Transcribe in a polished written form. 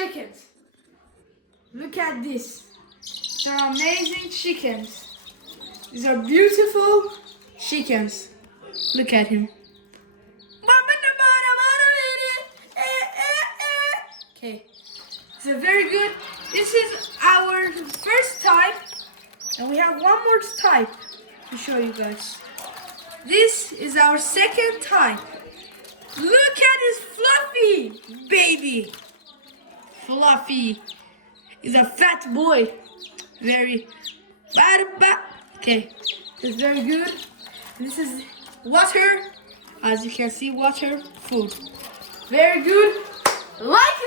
chickens. Look at this. They're amazing chickens. These are beautiful chickens. Look at him. Okay, so very good. This is our first type, and we have one more type to show you guys. This is our second type. Look at this Fluffy baby. Fluffy is a fat boy. Very bad. Okay, it's very good. This is water. As you can see, water, food. Very good. Like